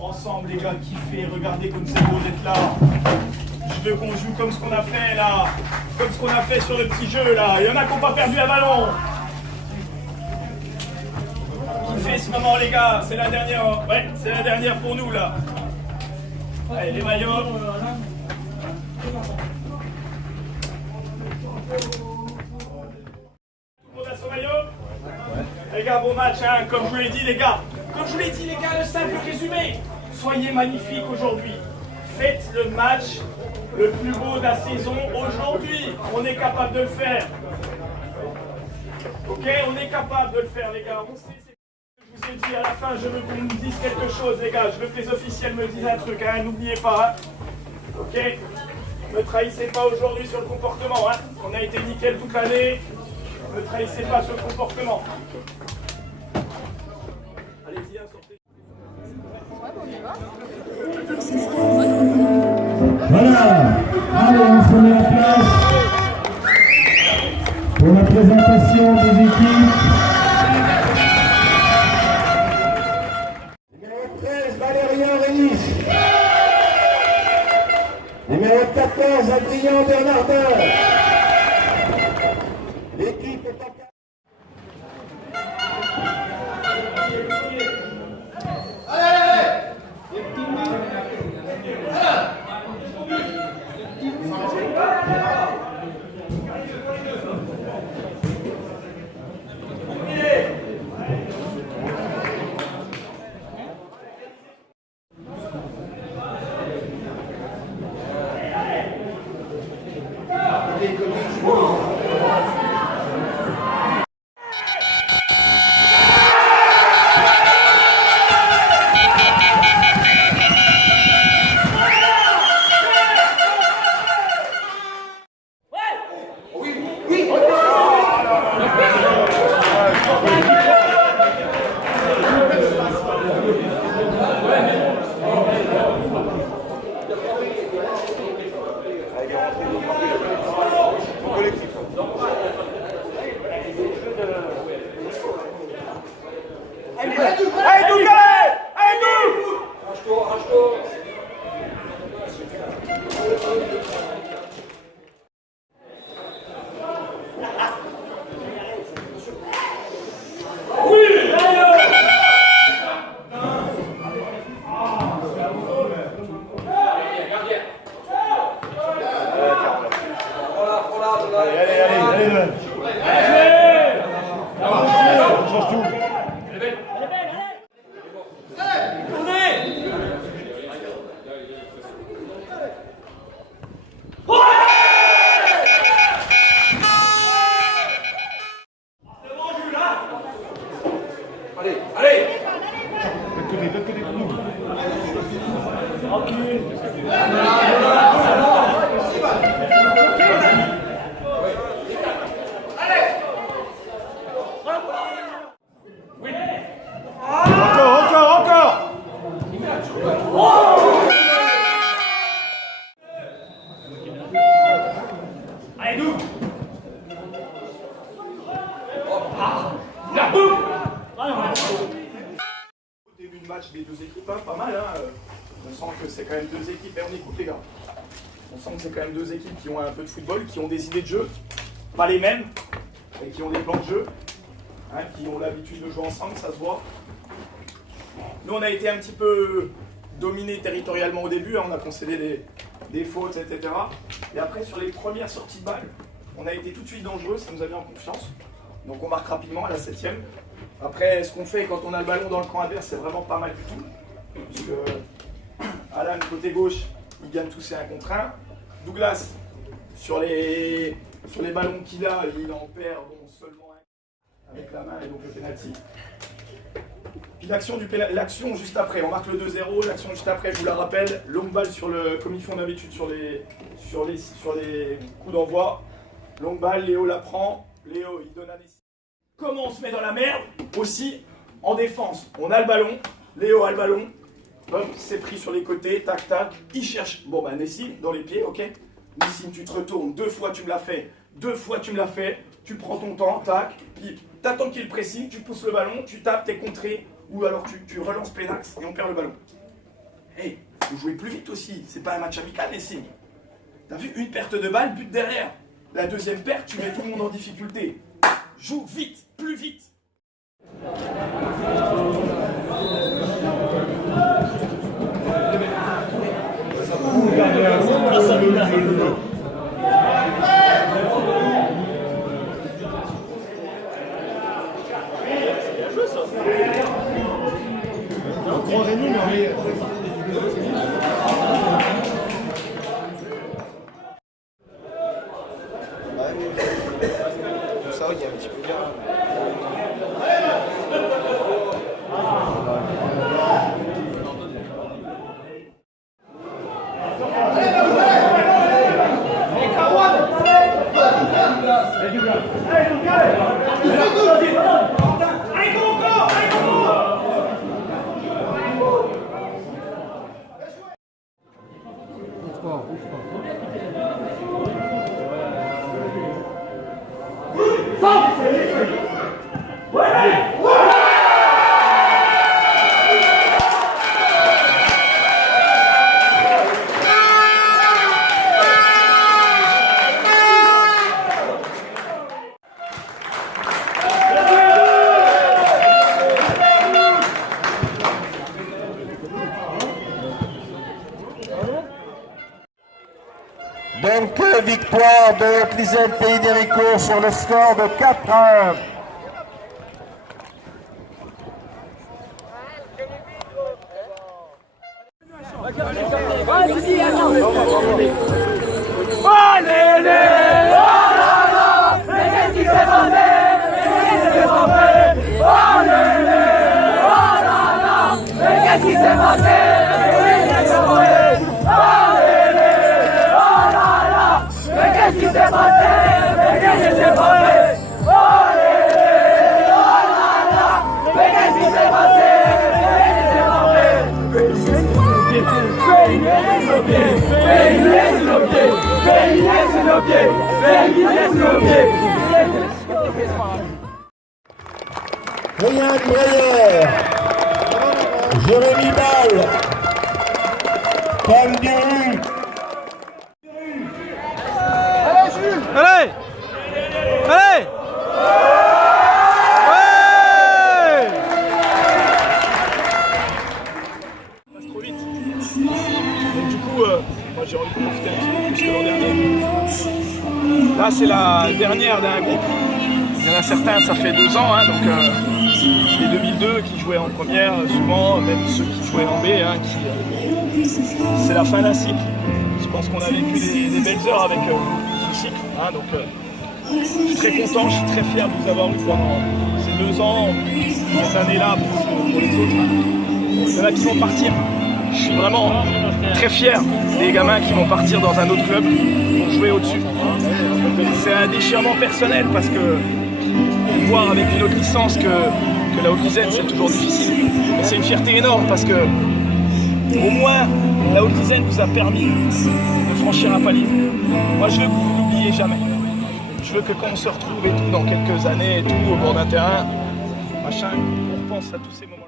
Ensemble, les gars, kiffez, regardez comme c'est beau d'être là. Je veux qu'on joue comme ce qu'on a fait là. Comme ce qu'on a fait sur le petit jeu là. Il y en a qui n'ont pas perdu un ballon. Kiffez ce moment, les gars. C'est la dernière. Ouais, c'est la dernière pour nous là. Allez, les maillots. Les gars, bon match, hein, comme je vous l'ai dit, les gars. Comme je vous l'ai dit, les gars, le simple résumé. Soyez magnifiques aujourd'hui. Faites le match le plus beau de la saison aujourd'hui. On est capable de le faire. Ok, on est capable de le faire, les gars. On sait, je vous ai dit à la fin, je veux qu'on me dise quelque chose, les gars. Je veux que les officiels me disent un truc, hein. N'oubliez pas. Hein. Ok, ne trahissez pas aujourd'hui sur le comportement. Hein. On a été nickel toute l'année. Ne trahissez pas ce comportement. Allez-y, sortez. Voilà. Allez, on se met en place pour la présentation des équipes. Numéro 13, Valérien Rénis. Numéro 14, Adrien Bernardin. L'équipe est en Début de match des deux équipes, hein, pas mal. Hein. On sent que c'est quand même deux équipes. Et on écoute les gars. On sent que c'est quand même deux équipes qui ont un peu de football, qui ont des idées de jeu, pas les mêmes, et qui ont des plans de jeu, hein, qui ont l'habitude de jouer ensemble, ça se voit. Nous, on a été un petit peu dominés territorialement au début, hein, on a concédé des fautes, etc. Et après, sur les premières sorties de balle, on a été tout de suite dangereux, ça nous a mis en confiance. Donc on marque rapidement à la 7e. Après, ce qu'on fait quand on a le ballon dans le camp adverse, c'est vraiment pas mal du tout. Parce que Alan, côté gauche, il gagne tous ses 1 contre 1. Douglas, sur les ballons qu'il a, il en perd seulement un avec la main et donc le penalty. Puis l'action juste après, on marque le 2-0, l'action juste après, je vous la rappelle, longue balle comme ils font d'habitude sur les coups d'envoi. Longue balle, Léo la prend, Léo il donne à Nessie. Comment on se met dans la merde aussi en défense? On a le ballon, Léo a le ballon, hop, c'est pris sur les côtés, tac tac, il cherche, bon bah Nessim dans les pieds, ok. Nessim, tu te retournes, 2 fois tu me l'as fait, 2 fois tu me l'as fait, tu prends ton temps, tac, puis t'attends qu'il pressing, tu pousses le ballon, tu tapes, t'es contré, ou alors tu relances Pénax et on perd le ballon. Hey, faut jouer plus vite aussi. C'est pas un match amical, les signes. T'as vu, une perte de balle, but derrière. La deuxième perte, tu mets tout le monde en difficulté. Joue vite, plus vite. On croirait nous, mais... Ça, il y a un petit peu bien. Donc, victoire de Clisel Pays d'Héricourt sur le score de 4-1. Rien du Breyer, Jérémy Ball, Tom Duruy. Allez! Allez! Ouais! Ça passe trop vite. Donc du coup, moi j'ai envie de profiter un petit peu plus que l'an dernier. Là c'est la dernière d'un groupe. Il y en a certains, ça fait 2 ans, hein, donc les 2002 qui jouaient en première, souvent, même ceux qui jouaient en B, hein, c'est la fin d'un cycle. Je pense qu'on a vécu des belles heures avec ce cycle. Hein, donc je suis très content, je suis très fier de vous avoir eu pendant ces 2 ans, cette année-là pour les autres. Hein. Il y en a qui vont partir. Je suis vraiment très fier des gamins qui vont partir dans un autre club pour jouer au-dessus. C'est un déchirement personnel parce que voir avec une autre licence que la Haute-Isère, c'est toujours difficile. Mais c'est une fierté énorme parce que au moins la Haute-Isère vous a permis de franchir un palier. Moi je veux que vous n'oubliez jamais. Je veux que quand on se retrouve et tout dans quelques années et tout au bord d'un terrain, machin, on repense à tous ces moments-là.